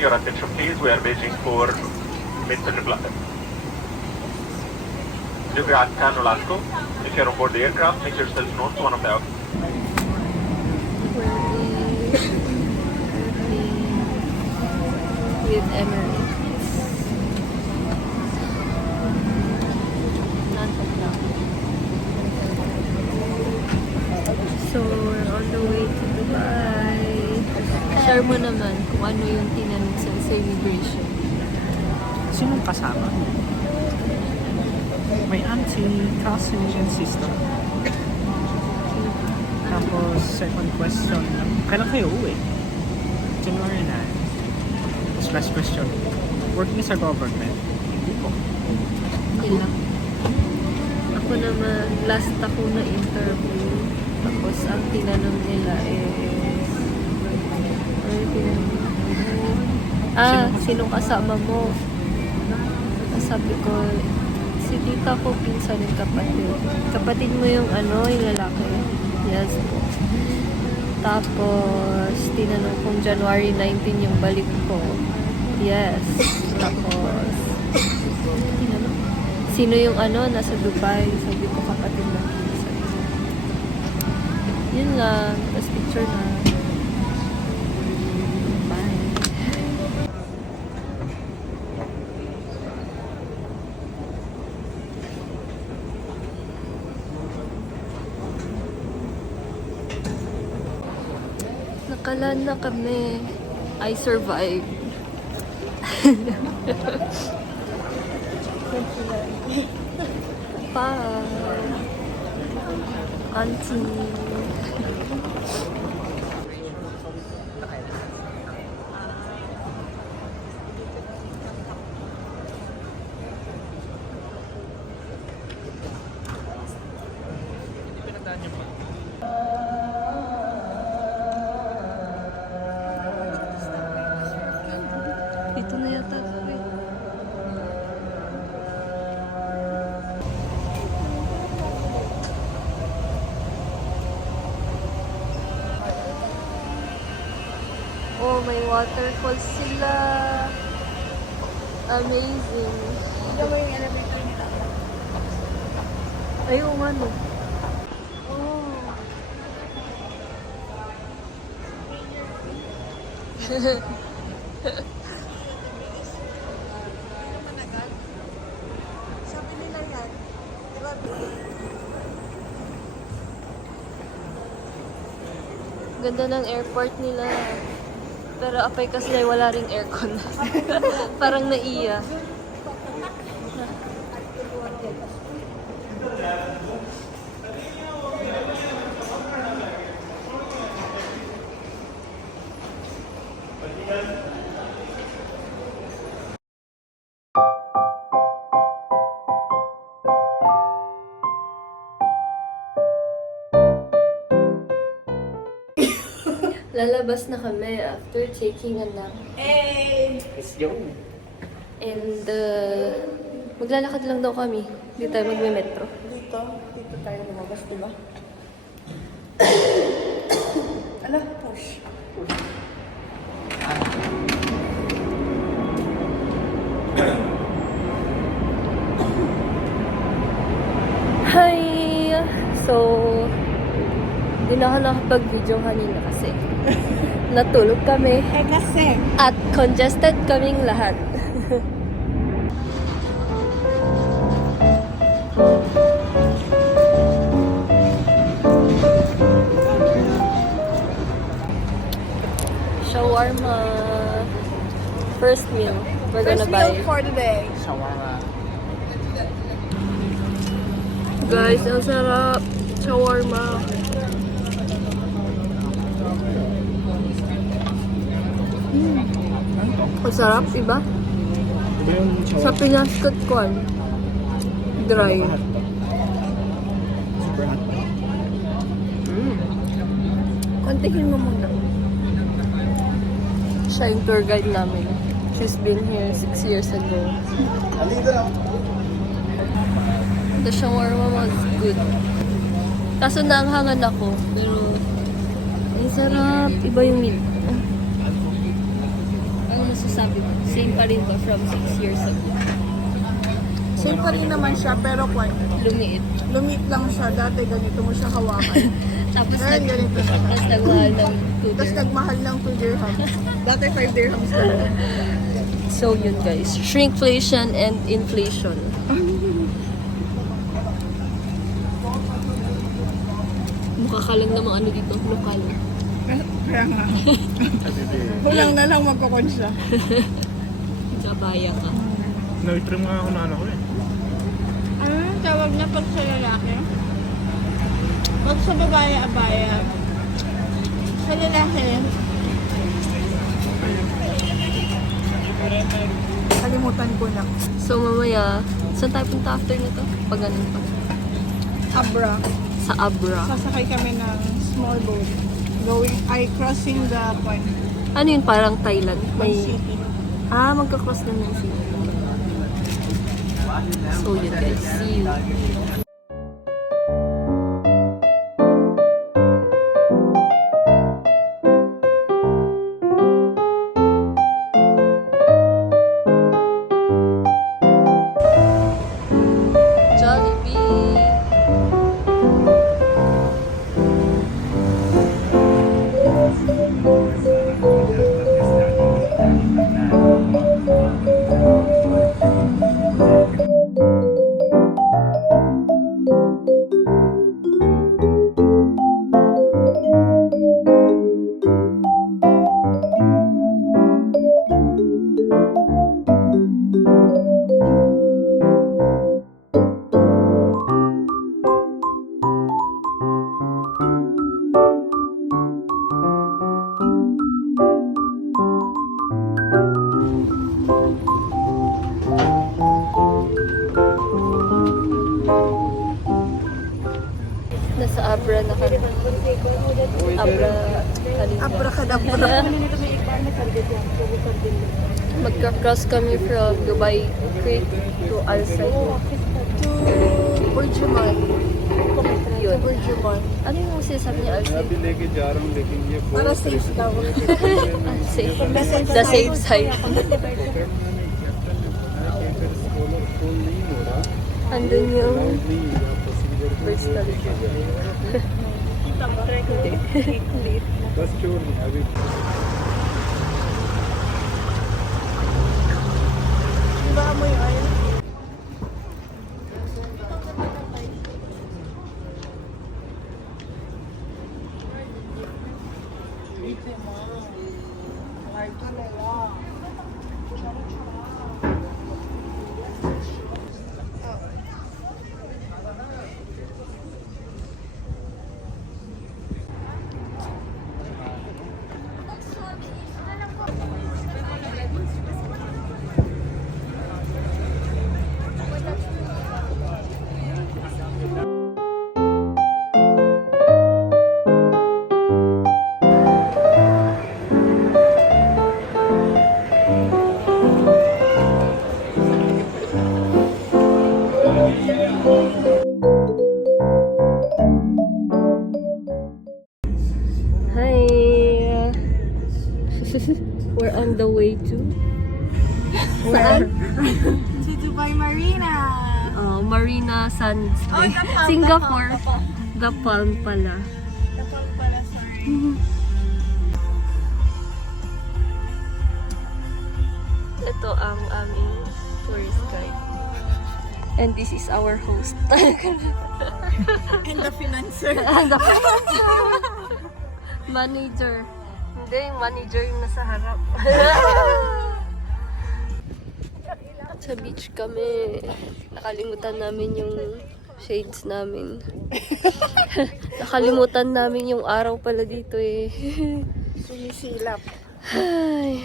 your attention please. We are waiting for Mr. Triplater. Duke Atkan Nolasco, if you're on board the aircraft, make yourself known to one of the with Emirates. So, we're on the way to Dubai. Share mo naman kung ano yung tinanong sa celebration. Sinong kasama? May auntie, cousins, and sister. Tapos, second question, kailan kayo uwi? January 9. Tapos last question, working sa government? Hindi po. Hindi lang. Ako naman, last ako na interview. Tapos, ang tinanong nila is... Ano yung tinanong mo? Sinong kasama mo? Sabi ko, si tita ko, pinsan yung kapatid. Kapatid mo yung yung lalaki. Yes po. Tapos, tinanong kung January 19 yung balik ko. Yes. Tapos, tinanong, sino yung nasa Dubai? Sabi ko, kapatid ng pinsan. Yun lang. Tapos picture na. Bye. Nakalan na kami. I survived. Bye. Auntie. Dito na yata ako eh. Oh, may waterfalls sila. Amazing. Ito mo yung elevator nila. Ayun nga no. Oh. Sabi nila yan. Diba? Ganda ng airport nila. Pero apay kasi wala ring aircon. Parang naiya. Lalabas na kami after taking a nap. Hey! Let's go! And maglalakad lang daw kami. Hindi tayo magme-metro. Dito tayo lumabas, diba? Ala, push. Hi! So, hindi na ako nakapag-video kanina kasi natulog kami Kasi, at congested kaming lahat. Shawarma. First meal. We're first gonna buy. meal for the day. Shawarma. Guys, ang sarap. Shawarma. Ang sarap, iba? Ito yung Sa Pinas Kwan. Dry. Super hot. Kontihin mo muna. Siya yung tour guide namin. She's been here 6 years ago. The shawarma was good. Kaso naanghangan ako. Pero, ang sarap. Iba yung meat. Ano sabi mo, same pa rin ba from 6 years ago? Same pa rin naman siya, pero kwan, Lumiit. lumit lang siya. Dati ganito mo siya hawakan. Tapos, Ngayon ganito siya. tapos nagmahal ng Tapos tutor. nagmahal ng 2 dirhams. Dati 5 dirhams lang. So yun guys, shrinkflation and inflation. Mukha ka lang namang ano dito, lokal. Kaya nga. Kulang na lang magkakon siya. Kabaya ka. Na-trim nga ako na ano ko eh. Ano yung tawag na pag sa lalaki? Pag sa babae, abaya. Sa lalaki, kalimutan ko na. So mamaya, saan tayo punta after nito? Pag ganun pa. Abra. Sa Abra. Sasakay kami ng small boat. Crossing the point. Ano yun, parang Thailand? May May, city. magka-cross na ng city. So yun guys, see you. Jollibee! Nasa Abra na kami. Abra, Khalifa. Abracadabra. Magka-cross kami from Dubai Creek to Al Said. To Burjuman. Yun. Burjuman. Ano yung sinasabi niya Al Said? Para safe daw. Safe. The safe The safe side. Andun yung Burj Khalifa. Hindi. Diba amoy oil? Hi! We're on the way to... Saan? To Dubai Marina. Marina Sands Oh, Bay. the Palm, Singapore. the Palm. The Palm pala. Kapag pala, sorry. Ito ang aming tourist guide. And this is our host. And the financer. Manager. Hindi, yung manager yung nasa harap. Sa beach kami. Nakalimutan namin yung shades namin. Nakalimutan namin yung araw pala dito eh. Sumisilap. Ay.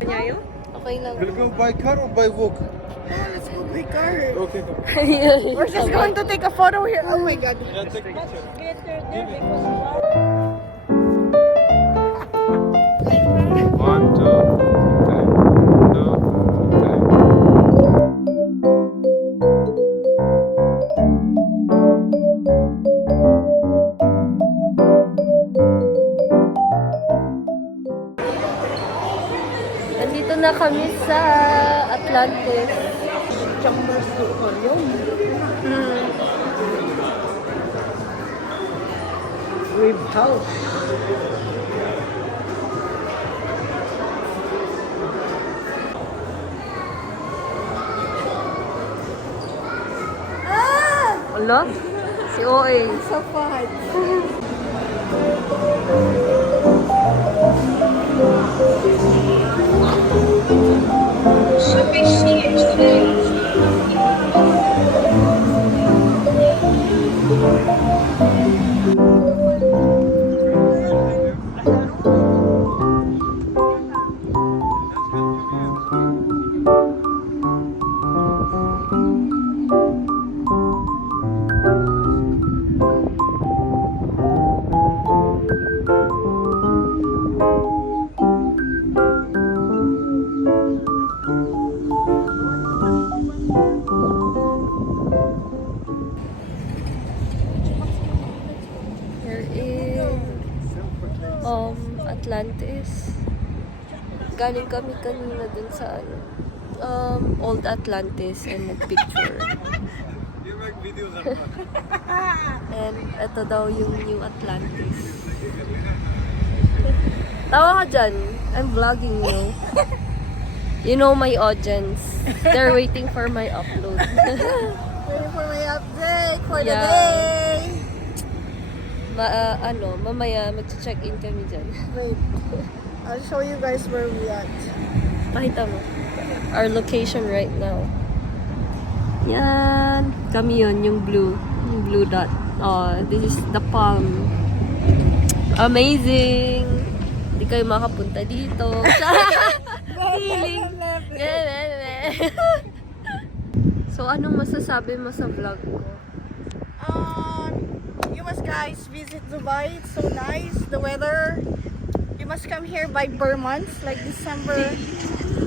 Kanyayo? Okay lang. We'll go by car or by walk? Let's go by car. Okay, go. We're just going to take a photo here. Oh my god. Yeah, take picture. One, two, three. Two, three. Atlantis. Chambers to Orion. Rib house. Ala? Si OA. So fun. Here is Atlantis. Galing kami kanina dun sa Old Atlantis and nagpicture. And ito daw yung New Atlantis. Tawa ka dyan. I'm vlogging you. You know my audience. They're waiting for my upload. Waiting for my update for the Yeah. day. Mamaya mag-check-in kami dyan. Wait. I'll show you guys where we at. Pakita mo. Our location right now. Yan. Kami yun, yung blue. Yung blue dot. Oh, this is the palm. Amazing! Hindi kayo makapunta dito. Feeling. So, anong masasabi mo sa vlog ko? You must guys visit Dubai. It's so nice. The weather. You must come here by per months, like December,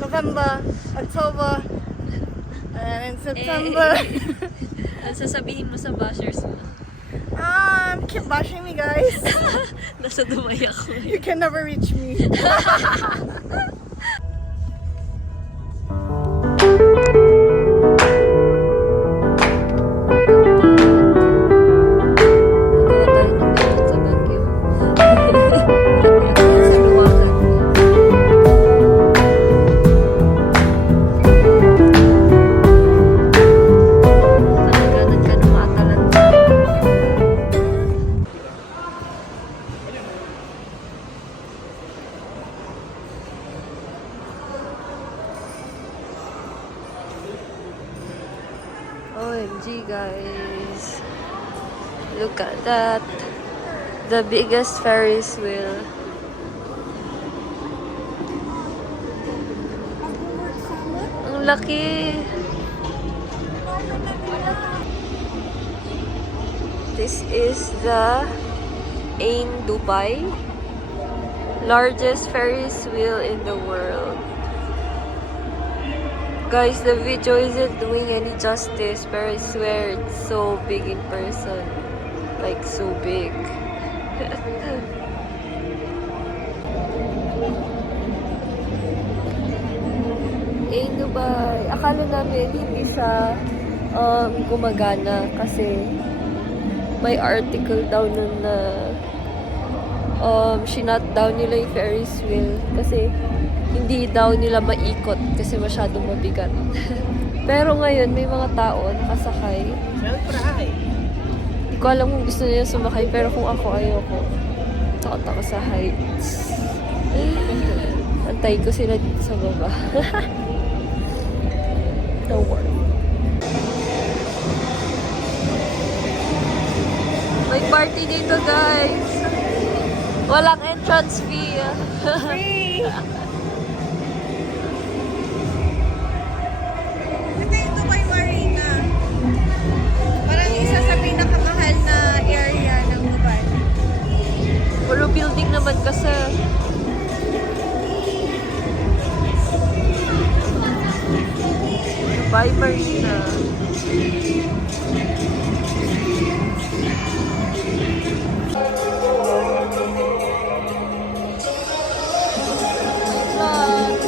November, October, and September. Ano sasabihin mo sa bashers mo? Keep bashing me, guys. Nasa Dubai ako. You can never reach me. Magawa tayo ng budget sa Baguio. Sa Luwagan. Talaganan ka ng mga talanta. OMG guys. Look at that. The biggest Ferris wheel. Ang laki. This is the Ain Dubai. Largest Ferris wheel in the world. Guys, the video isn't doing any justice, but I swear it's so big in person. Like, so big. In Dubai, akala namin hindi siya gumagana kasi may article daw nun na shinut down nila yung Ferris wheel kasi hindi daw nila maikot kasi masyadong mabigat. Pero ngayon, may mga tao nakasakay. Self-try. Hindi ko alam kung gusto nila sumakay, pero kung ako, ayoko. Takot ako sa heights. Antay ko sila dito sa baba. No worry. May party dito, guys. Walang entrance fee. Free! Ito yung Dubai Marina. Parang isa sa pinakamahal na area ng Dubai. Puro building naman kasi. Dubai Marina. Vlog.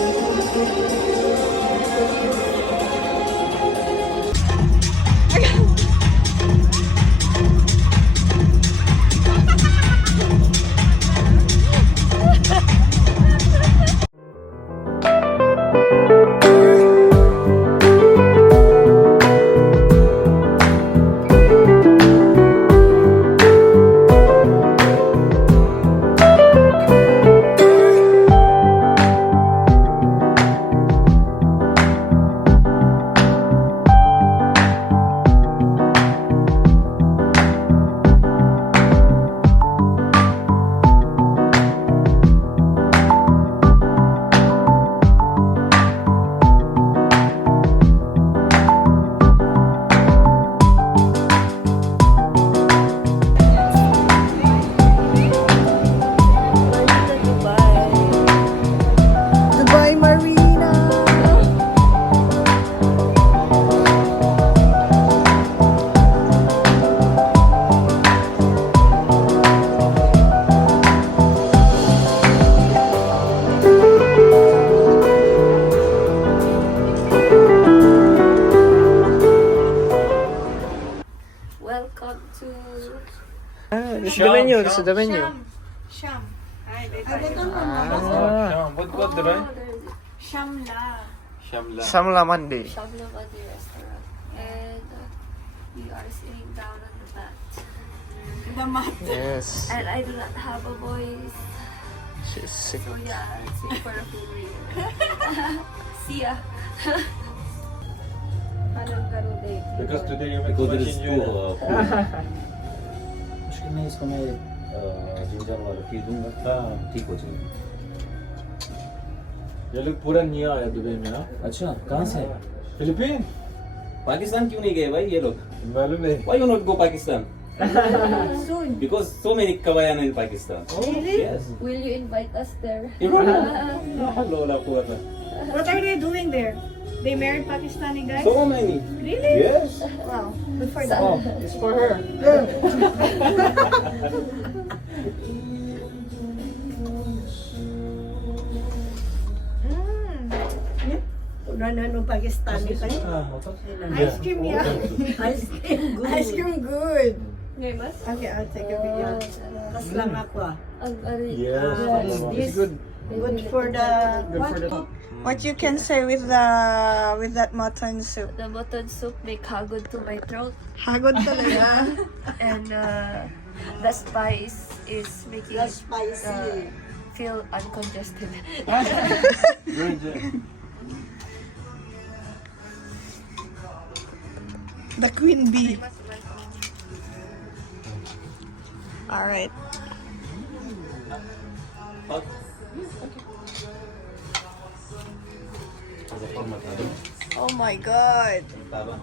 This is the menu. This is the menu. Sham. Ah. What the right? Shamla. Shamla. Shamla Monday. Shabla Badi restaurant. And we are sitting down on the mat. The mat. Yes. And I do not have a voice. She's sick. So yeah, it's super a few weeks. See ya. Anong karong day? Because today you make Go to the much school. enjoy. मुश्किल नहीं इसको मैं जिंजर वाला पी दूंगा ठीक हो जाएगा ये लोग पूरा नया आया दुबई में हाँ अच्छा कहाँ से फिलीपीन पाकिस्तान क्यों नहीं गए भाई ये लोग मालूम नहीं Why you not go Pakistan? Soon. Because so many kawayan in Pakistan. Really? Yes. Will you invite us there? Hello, la puerta. What are they doing there? They married Pakistani guys? So many. Really? Yes. Wow. Good for them. Oh, it's for her. Ano Pakistani pa yun? Ice cream, yeah. Ice cream, good. Ice cream, good. Ngayon mas? Okay, I'll take a video. Kas lang ako ah. Yes. It's good. Good for the what you can say with that mutton soup. The mutton soup make hagod to my throat. Hagod talaga. And the spice is making That's spicy. feel uncongested. The queen bee. All right. Oh my god. Tama.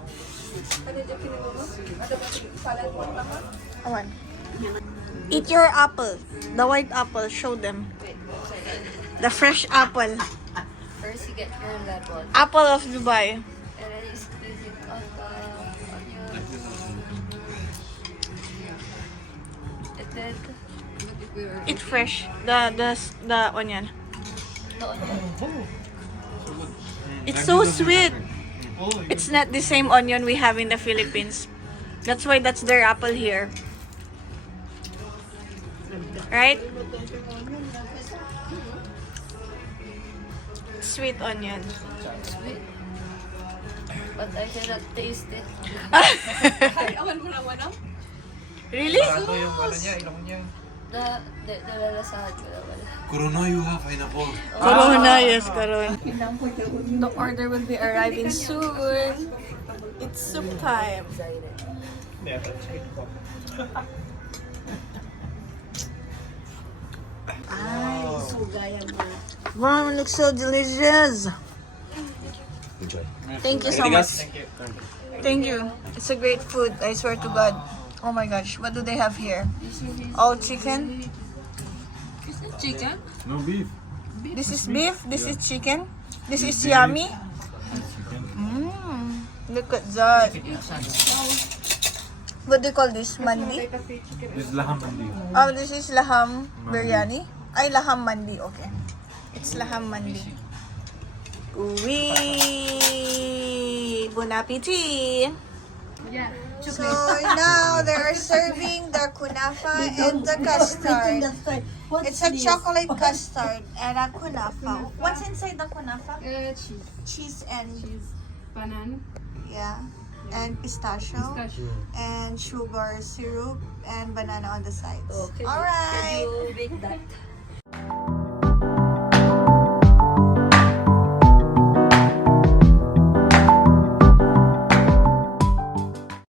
Come on. Eat your apple. The white apple. Show them. The fresh apple. First you get your lemon. Apple of Dubai. And then you squeeze it on the onion. And then Eat fresh. The onion. the onion. It's so sweet. It's not the same onion we have in the Philippines. That's why that's their apple here. Right? Sweet onion. Sweet. But I cannot taste it. Really? Nalalasahan ko naman. Corona you have pineapple. Corona, yes, Corona. The order will be arriving soon. It's soup time. Ay, sugayang na. Wow, it looks so delicious. Enjoy. Thank you so much. Thank you. It's a great food, I swear to God. Oh my gosh, what do they have here? All chicken? Chicken? No beef. This is beef, this is chicken, this is yummy. Look at that. What do you call this? Mandi? This is laham mandi. Oh, this is laham biryani. Ay, laham mandi. Okay. It's laham mandi. Wee! Bon appetit! So now they are serving the kunafa and the custard. It's a chocolate custard and a kunafa. What's inside the kunafa? Cheese. Cheese and Banana. yeah, and pistachio and sugar syrup and banana on the sides. Oh, can All right. you make that?